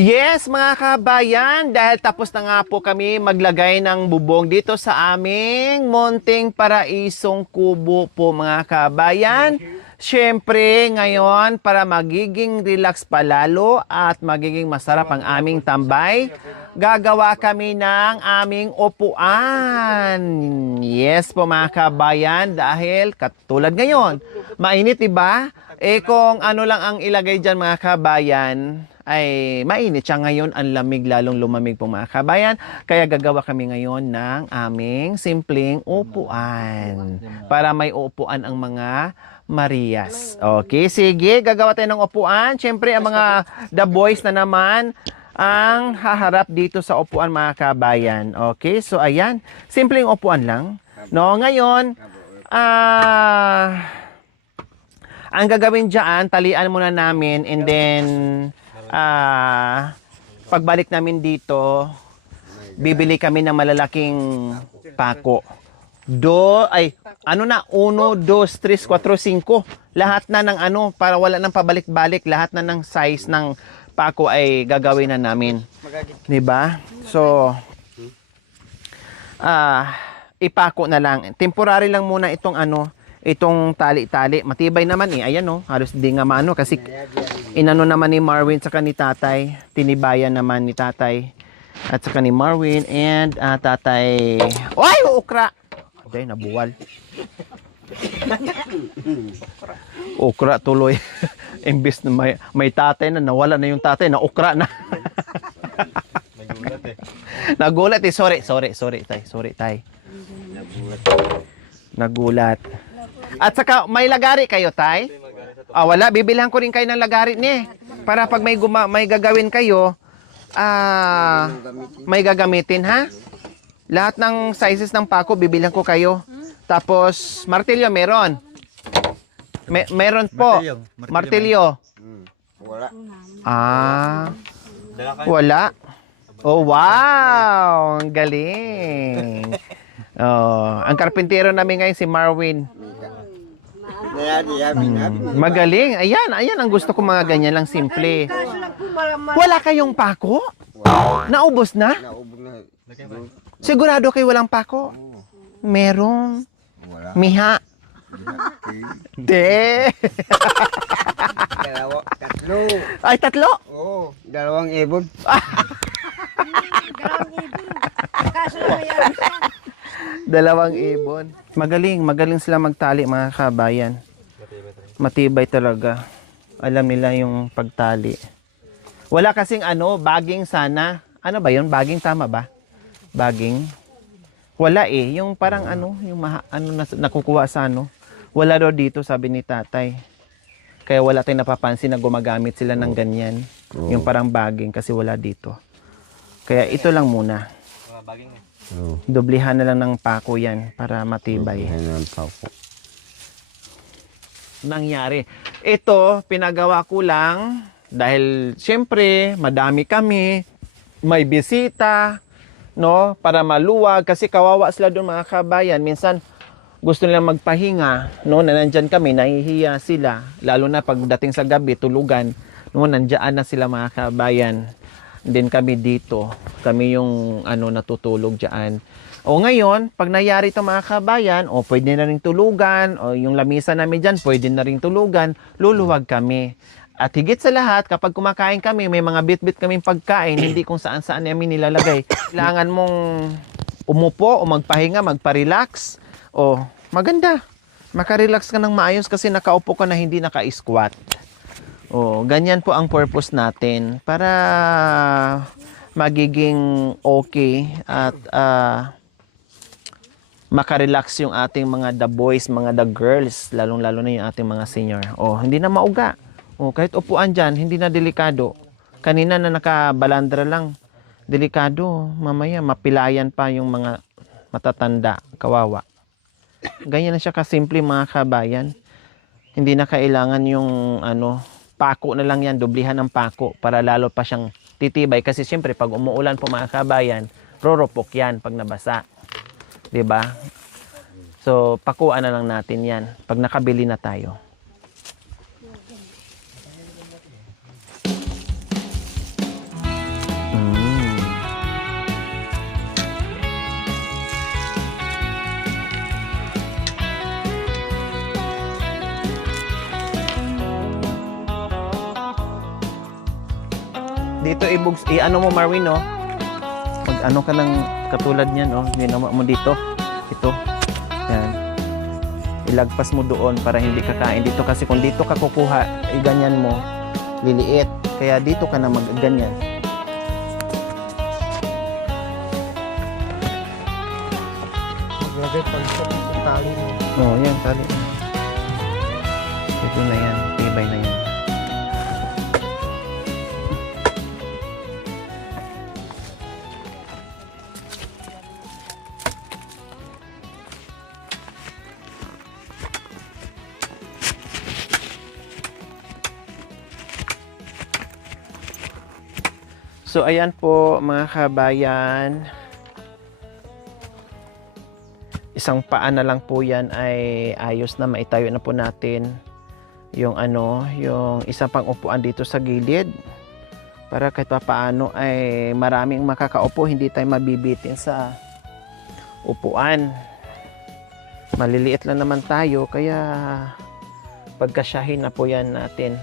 Yes, mga kabayan, dahil tapos na nga po kami maglagay ng bubong dito sa aming munting paraisong kubo po, mga kabayan. Siyempre, ngayon, para magiging relax palalo at magiging masarap ang aming tambay, gagawa kami ng aming upuan. Yes po, mga kabayan, dahil katulad ngayon, mainit, diba? Kung ano lang ang ilagay dyan, mga kabayan, ay mainit siya ngayon, ang lamig, lalong lumamig po, mga kabayan. Kaya gagawa kami ngayon ng aming simpleng upuan para may upuan ang mga Marias. Okay, sige, gagawa tayo ng upuan. Siyempre, ang mga the boys na naman ang haharap dito sa upuan, mga kabayan. Okay, so ayan, simpleng upuan lang. No, ngayon, ang gagawin dyan, talian muna namin, and then pagbalik namin dito, bibili kami ng malalaking pako. 1, 2, 3, 4, 5. Lahat na ng para wala nang pabalik-balik, lahat na ng size ng pako ay gagawin na namin. 'Di ba? So, ipako na lang. Temporary lang muna itong itong tali-tali. Matibay naman Ayan halos di nga maano kasi inano naman ni Marvin sa ni tatay. Tinibayan naman ni tatay at saka ni Marvin and tatay. Oy, ukra! Day, nabuwal. Ukra tuloy. Imbis na may tatay na nawala na yung tatay, na ukra na. Nagulat Sorry tay. Sorry tay. Nagulat. At saka may lagari kayo, tay? Wala, bibilhan ko rin kayo ng lagari ni. Para pag may gagawin kayo, may gagamitin, ha? Lahat ng sizes ng pako, bibilhan ko kayo. Tapos, martilyo, meron. Meron po. Martilyo. Wala. Wala. Oh, wow! Ang galing. Ang karpintero namin ngayon si Marvin. Magaling. Ayan ang gusto ko, mga ganyan lang, simple. Wala kayong pako? Naubos na? Naubos na. Sigurado kayo walang pako? Meron. Wala. Miha. De. Tatlo. Ay, 3? Oo, 2 ibon. Dalawang ibon. Magaling sila magtali, mga kabayan. Matibay talaga. Alam nila yung pagtali. Wala kasing baging sana. Ano ba yun? Baging, tama ba? Baging. Wala yung parang yung nakukuha sa Wala daw dito, sabi ni tatay. Kaya wala tayong napapansin na gumagamit sila ng ganyan. Yung parang baging, kasi wala dito. Kaya ito lang muna. Doblihan na lang ng pako yan para matibay. Nangyari. Ito, pinagawa ko lang dahil siyempre madami kami, may bisita, no, para maluwag kasi kawawa sila doon, mga kabayan. Minsan gusto nilang magpahinga, no, na nandyan kami, nahihiya sila, lalo na pagdating sa gabi, tulugan, no, nandiyan na sila, mga kabayan. Din kami dito, kami yung natutulog diyan. O ngayon, pag nangyari ito, mga kabayan, pwede na rin tulugan, o yung lamisa namin dyan, pwede na rin tulugan, luluwag kami. At higit sa lahat, kapag kumakain kami, may mga bit-bit kaming pagkain, hindi kung saan-saan namin nilalagay. Kailangan mong umupo o magpahinga, magpa-relax. O, maganda. Maka-relax ka ng maayos kasi nakaupo ka na hindi naka-squat. O, ganyan po ang purpose natin para magiging okay at maka-relax yung ating mga the boys, mga the girls, lalong-lalo na yung ating mga senior. Hindi na mauga. Kahit upuan dyan, hindi na delikado. Kanina na nakabalandra lang. Delikado. Mamaya, mapilayan pa yung mga matatanda. Kawawa. Ganyan na siya kasimple, mga kabayan. Hindi na kailangan yung pako na lang yan, dublihan ng pako para lalo pa siyang titibay. Kasi siyempre, pag umuulan po, mga kabayan, rorupok yan pag nabasa. 'Di ba? So, pakuan na lang natin yan pag nakabili na tayo. Dito i-ano mo Marwin, no? Mag-ano ka ng katulad niyan, oh. Ginawa mo dito. Ito. Yan. Ilagpas mo doon para hindi ka kain dito kasi kung dito ka kukuha, ganyan mo, liliit. Kaya dito ka na mag-ganyan. Maglagay pag sa tali mo. Oh, yan, tali. Ito na yan. Tibay na yan. So, ayan po mga kabayan. Isang paa na lang po yan ay ayos na, maitayo na po natin yung yung isang pang upuan dito sa gilid para kahit paano ay maraming makakaupo, hindi tayo mabibitin sa upuan. Maliliit lang naman tayo kaya pagkasyahin na po yan natin.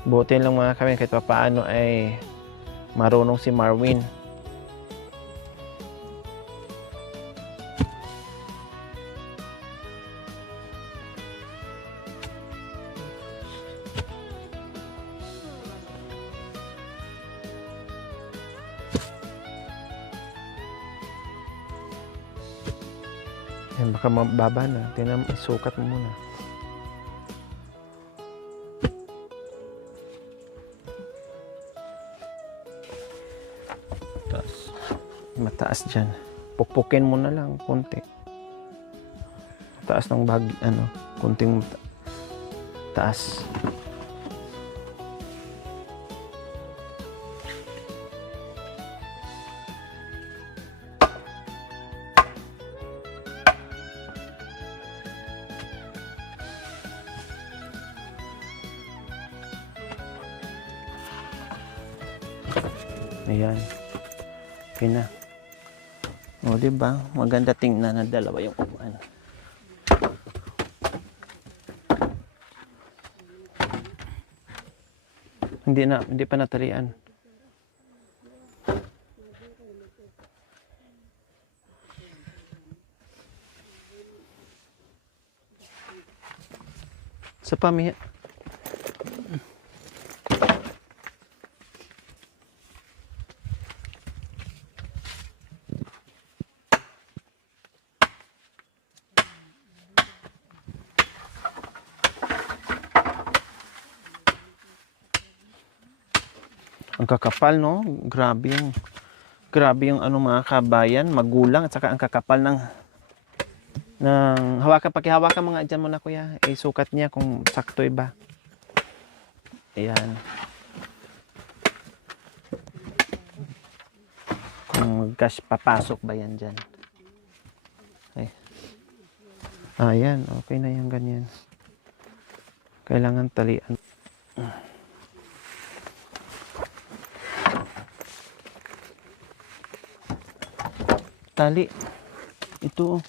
Buti lang mga kami kahit paano ay marunong si Marwin. Yan, baka mababa na. Tingnan, isukat mo muna. Mataas dyan. Pukpukin mo na lang konti. Taas ng konting taas. Ayan. Okay na. O, diba? Maganda tingnan na dalawa yung upuan. Hindi pa natalian. Sa pamiya. Ang kakapal, no? Grabe yung mga kabayan, magulang at saka ang kakapal ng pakihawakan mga dyan mo na kuya. Sukat niya kung sakto ba. Ayan. Kung papasok ba yan dyan. Ay. Ayan, okay na yung ganyan. Kailangan talian. Tali. Ito.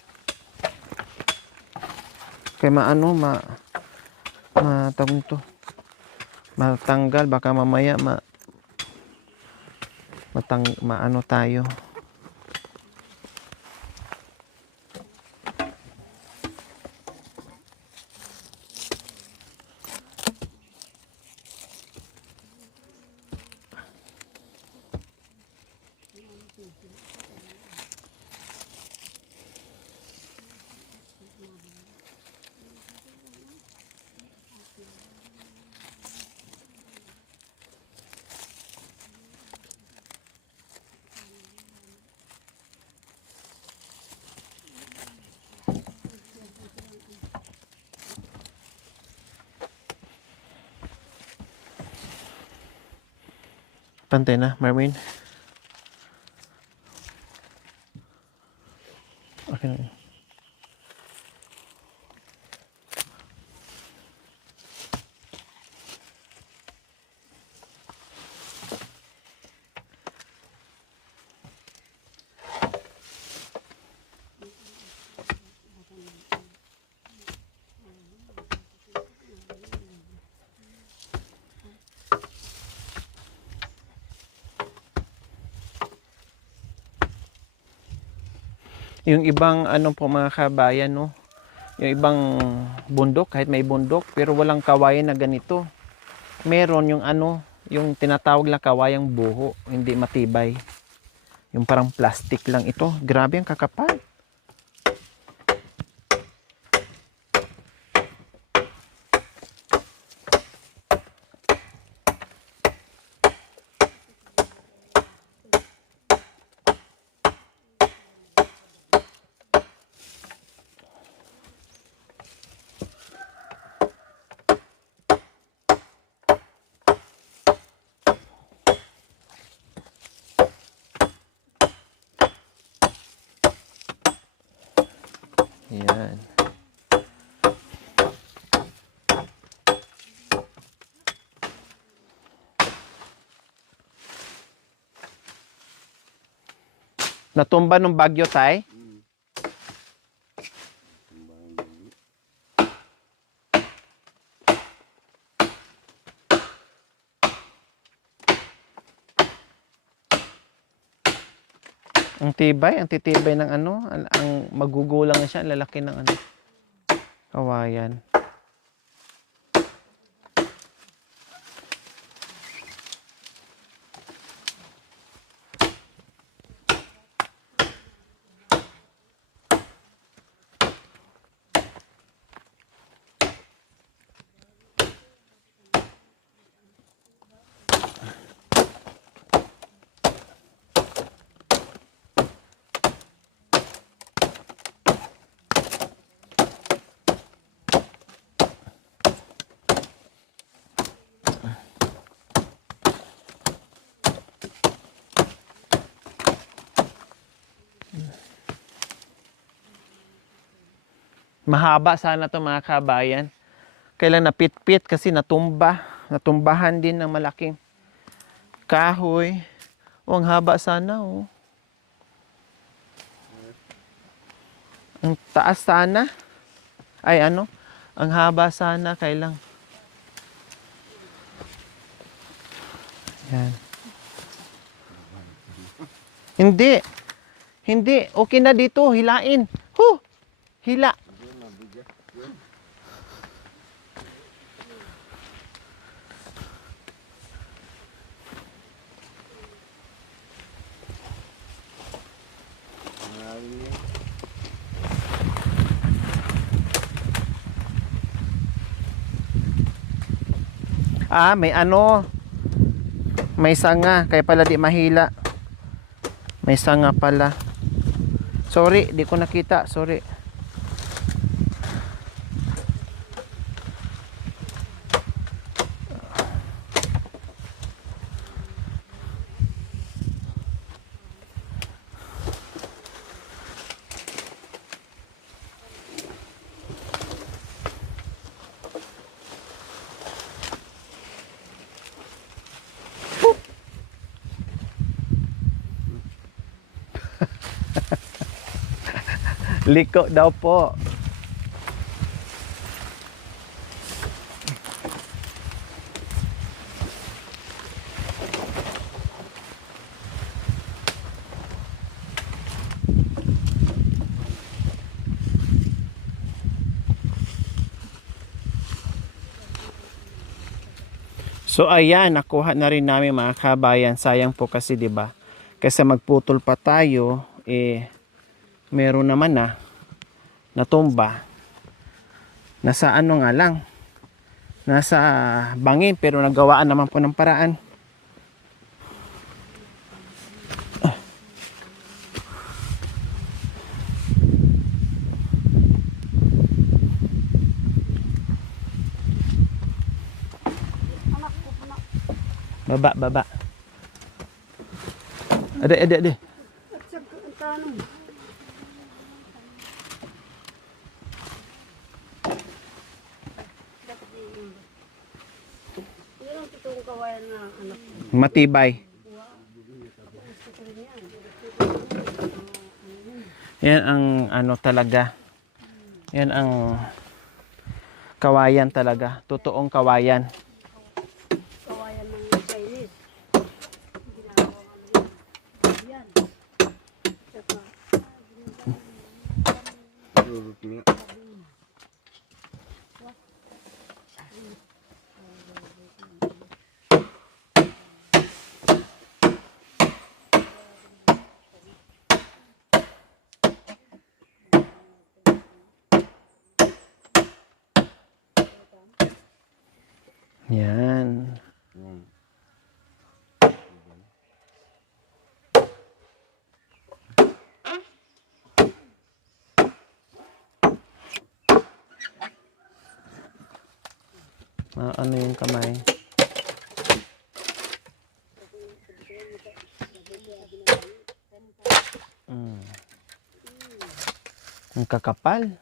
Kaya matawag nito. Matanggal baka mamaya maano tayo. Pantay na, Marwin. Okay na. Yung ibang ano po mga kabayan, no? Yung ibang bundok, kahit may bundok, pero walang kawayan na ganito. Meron yung ano, yung tinatawag lang kawayang buho, hindi matibay. Yung parang plastic lang ito. Grabe ang kakapal. Yan. Natumba nung bagyo, tay? Ang tibay, ang titibay ng ano, ang magugulang na siya, ang lalaki ng ano, kawayan. Mahaba sana to mga kabayan. Kailan napitpit kasi natumba. Natumbahan din ng malaking kahoy. O, ang haba sana, oh. Ang taas sana. Ay, ano? Ang haba sana, kailang. Yan. Hindi. Hindi. Okay na dito. Hilain. Hila. Ah, may ano. May sanga. Kaya pala di mahila. May sanga pala. Sorry, di ko nakita. Sorry. Liko daw po. So ayan, nakuha na rin namin mga kabayan. Sayang po kasi 'di ba? Kasi magputol pa tayo, meron naman na natumba. Nasa ano nga lang. Nasa bangin pero nagawaan naman po ng paraan. Baba. Ada. Matibay. Yan ang ano talaga. Yan ang kawayan talaga. Totoong kawayan. Kawayan ng Chinese. Yan. Hmm. Ano yung kamay? Mm. Ang kakapal.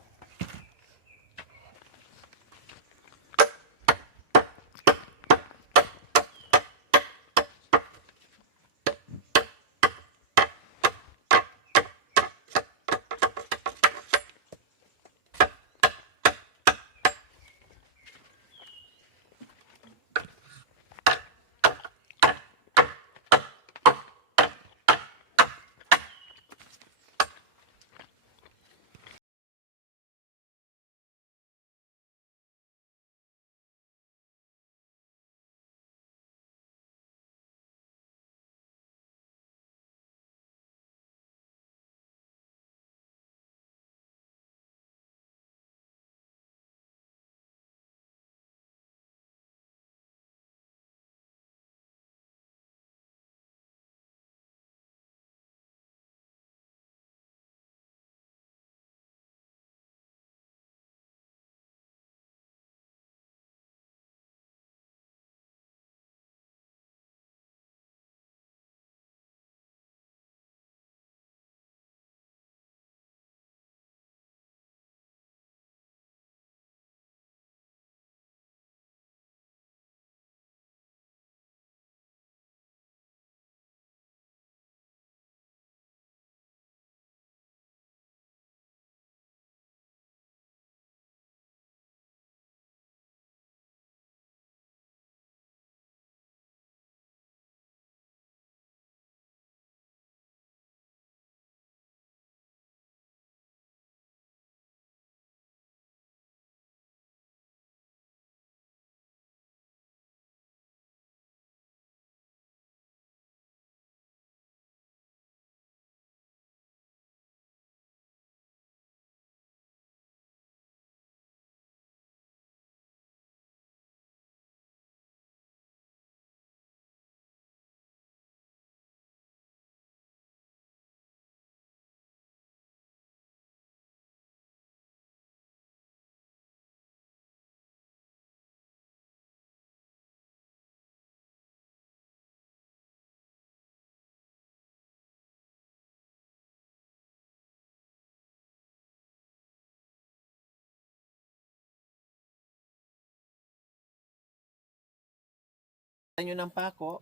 Nyo ng pako.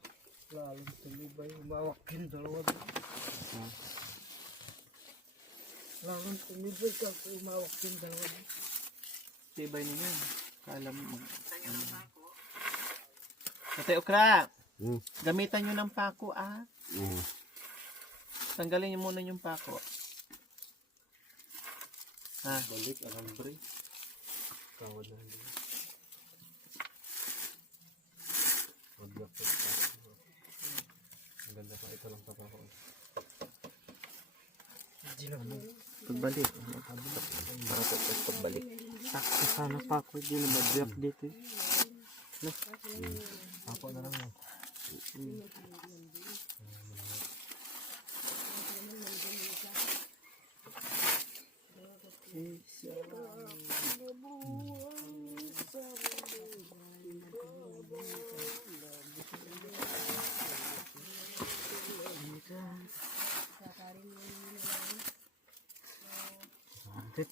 Lalong tumibay, umawak yung dalawa. Lalong tumibay ka, umawak yung dalawa. Tibay nyo yan. Kala mo. Tatay Okra, Hmm. gamitan nyo ng pako Hmm. Tanggalin nyo muna yung pako. Balik, alambre. Kawad na hindi. Maglapit pa. Ang ganda pa, ito lang tapako. Hindi na mo. Pagbalik. Para po pagbalik. Sakto sana pa ako, hindi na mag-block dito eh. Ako na lang yun.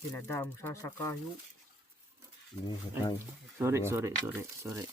Pinadam sa sakayo. Sorry.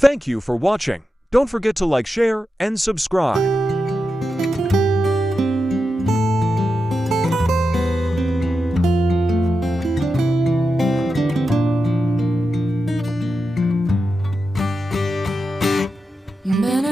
Thank you for watching. Don't forget to like, share, and subscribe. Been